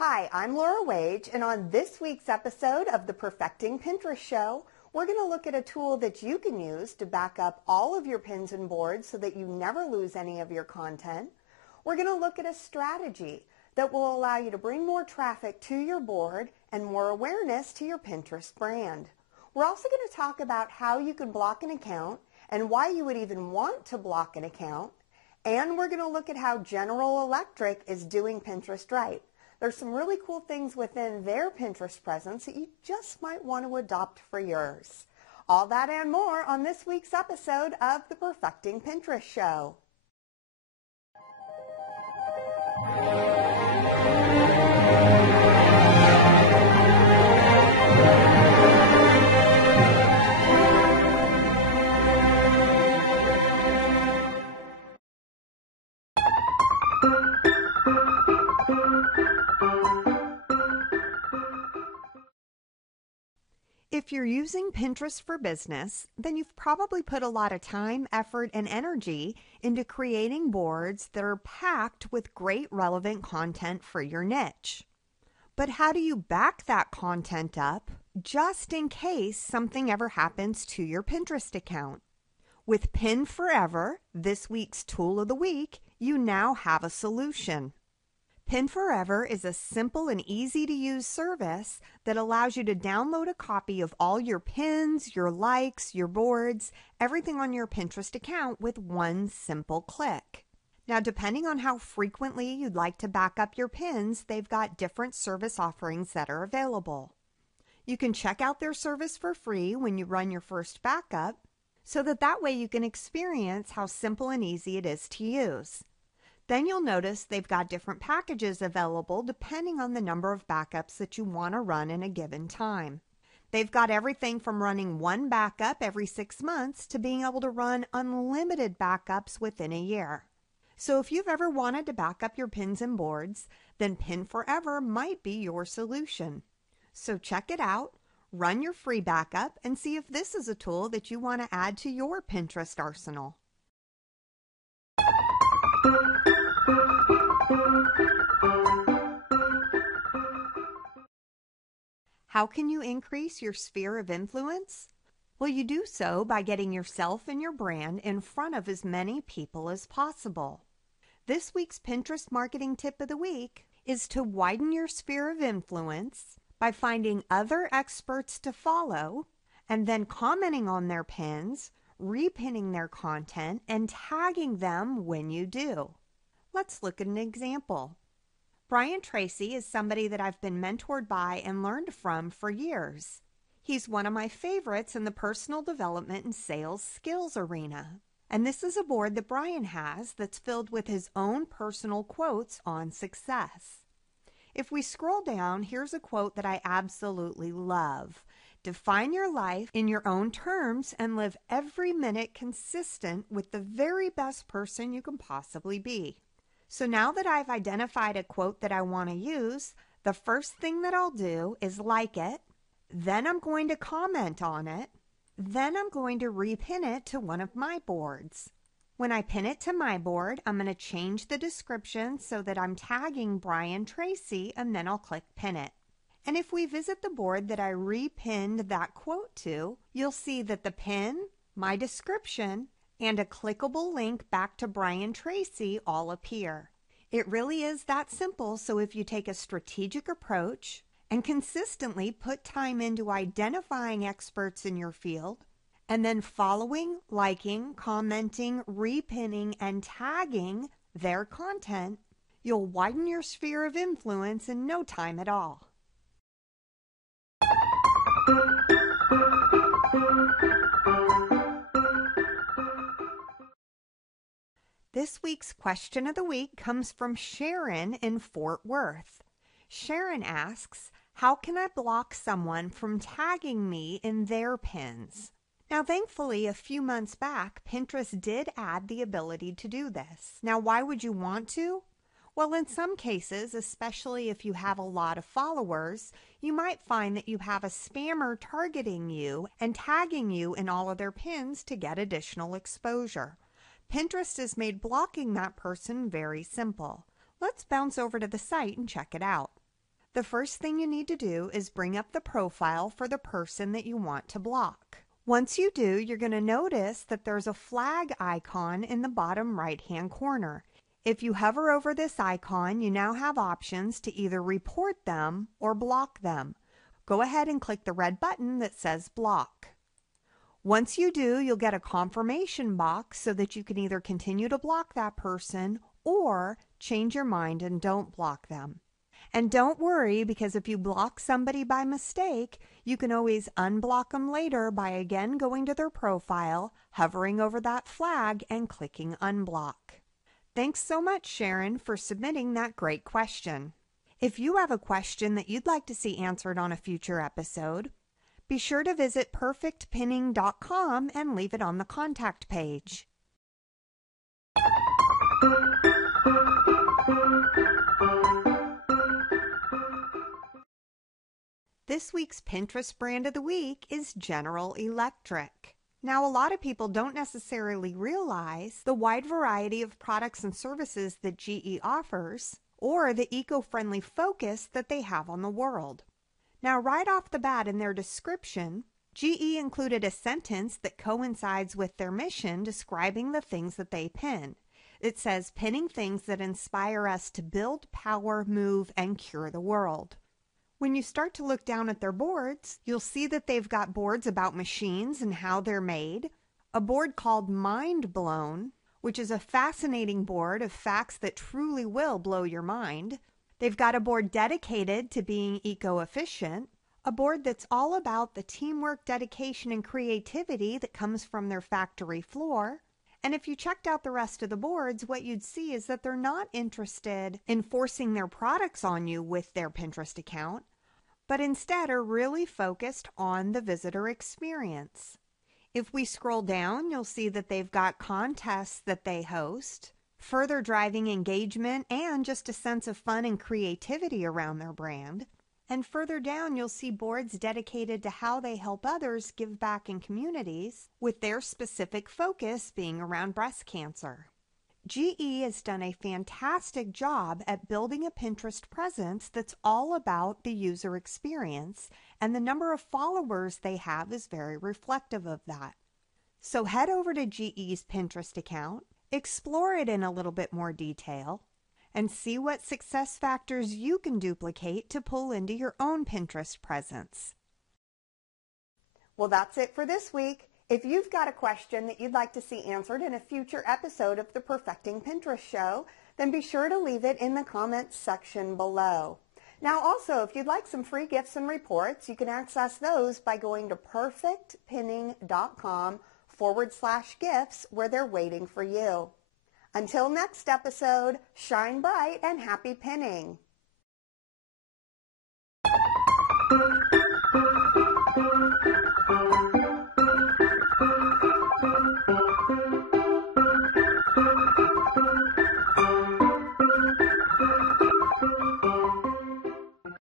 Hi, I'm Laura Waage, and on this week's episode of the Perfecting Pinterest Show, we're going to look at a tool that you can use to back up all of your pins and boards so that you never lose any of your content. We're going to look at a strategy that will allow you to bring more traffic to your board and more awareness to your Pinterest brand. We're also going to talk about how you can block an account and why you would even want to block an account. And we're going to look at how General Electric is doing Pinterest right. There's some really cool things within their Pinterest presence that you just might want to adopt for yours. All that and more on this week's episode of the Perfecting Pinterest Show. If you're using Pinterest for business, then you've probably put a lot of time, effort, and energy into creating boards that are packed with great relevant content for your niche. But how do you back that content up just in case something ever happens to your Pinterest account? With Pin Forever, this week's tool of the week, you now have a solution. Pin Forever is a simple and easy-to-use service that allows you to download a copy of all your pins, your likes, your boards, everything on your Pinterest account with one simple click. Now, depending on how frequently you'd like to back up your pins, they've got different service offerings that are available. You can check out their service for free when you run your first backup, so that way you can experience how simple and easy it is to use. Then you'll notice they've got different packages available depending on the number of backups that you want to run in a given time. They've got everything from running one backup every 6 months to being able to run unlimited backups within a year. So if you've ever wanted to back up your pins and boards, then Pin Forever might be your solution. So check it out, run your free backup, and see if this is a tool that you want to add to your Pinterest arsenal. How can you increase your sphere of influence? Well, you do so by getting yourself and your brand in front of as many people as possible. This week's Pinterest marketing tip of the week is to widen your sphere of influence by finding other experts to follow and then commenting on their pins, repinning their content, and tagging them when you do. Let's look at an example. Brian Tracy is somebody that I've been mentored by and learned from for years. He's one of my favorites in the personal development and sales skills arena. And this is a board that Brian has that's filled with his own personal quotes on success. If we scroll down, here's a quote that I absolutely love. Define your life in your own terms and live every minute consistent with the very best person you can possibly be. So now that I've identified a quote that I want to use, the first thing that I'll do is like it, then I'm going to comment on it, then I'm going to repin it to one of my boards. When I pin it to my board, I'm going to change the description so that I'm tagging Brian Tracy, and then I'll click pin it. And if we visit the board that I repinned that quote to, you'll see that the pin, my description, and a clickable link back to Brian Tracy all appear. It really is that simple, so if you take a strategic approach and consistently put time into identifying experts in your field, and then following, liking, commenting, repinning, and tagging their content, you'll widen your sphere of influence in no time at all. This week's question of the week comes from Sharon in Fort Worth. Sharon asks, how can I block someone from tagging me in their pins? Now, thankfully, a few months back, Pinterest did add the ability to do this. Now, why would you want to? Well, in some cases, especially if you have a lot of followers, you might find that you have a spammer targeting you and tagging you in all of their pins to get additional exposure. Pinterest has made blocking that person very simple. Let's bounce over to the site and check it out. The first thing you need to do is bring up the profile for the person that you want to block. Once you do, you're going to notice that there's a flag icon in the bottom right-hand corner. If you hover over this icon, you now have options to either report them or block them. Go ahead and click the red button that says block. Once you do, you'll get a confirmation box so that you can either continue to block that person or change your mind and don't block them. And don't worry, because if you block somebody by mistake, you can always unblock them later by again going to their profile, hovering over that flag, and clicking unblock. Thanks so much, Sharon, for submitting that great question. If you have a question that you'd like to see answered on a future episode, be sure to visit perfectpinning.com and leave it on the contact page. This week's Pinterest brand of the week is General Electric. Now, a lot of people don't necessarily realize the wide variety of products and services that GE offers, or the eco-friendly focus that they have on the world. Now, right off the bat in their description, GE included a sentence that coincides with their mission describing the things that they pin. It says, pinning things that inspire us to build, power, move, and cure the world. When you start to look down at their boards, you'll see that they've got boards about machines and how they're made, a board called Mind Blown, which is a fascinating board of facts that truly will blow your mind. They've got a board dedicated to being eco-efficient, a board that's all about the teamwork, dedication, and creativity that comes from their factory floor. And if you checked out the rest of the boards, what you'd see is that they're not interested in forcing their products on you with their Pinterest account, but instead are really focused on the visitor experience. If we scroll down, you'll see that they've got contests that they host, further driving engagement and just a sense of fun and creativity around their brand. And further down, you'll see boards dedicated to how they help others give back in communities, with their specific focus being around breast cancer. GE has done a fantastic job at building a Pinterest presence that's all about the user experience, and the number of followers they have is very reflective of that. So head over to GE's Pinterest account, explore it in a little bit more detail, and see what success factors you can duplicate to pull into your own Pinterest presence. Well, that's it for this week. If you've got a question that you'd like to see answered in a future episode of the Perfecting Pinterest Show, then be sure to leave it in the comments section below. Now, also, if you'd like some free gifts and reports, you can access those by going to perfectpinning.com/gifts, where they're waiting for you. Until next episode, shine bright and happy pinning!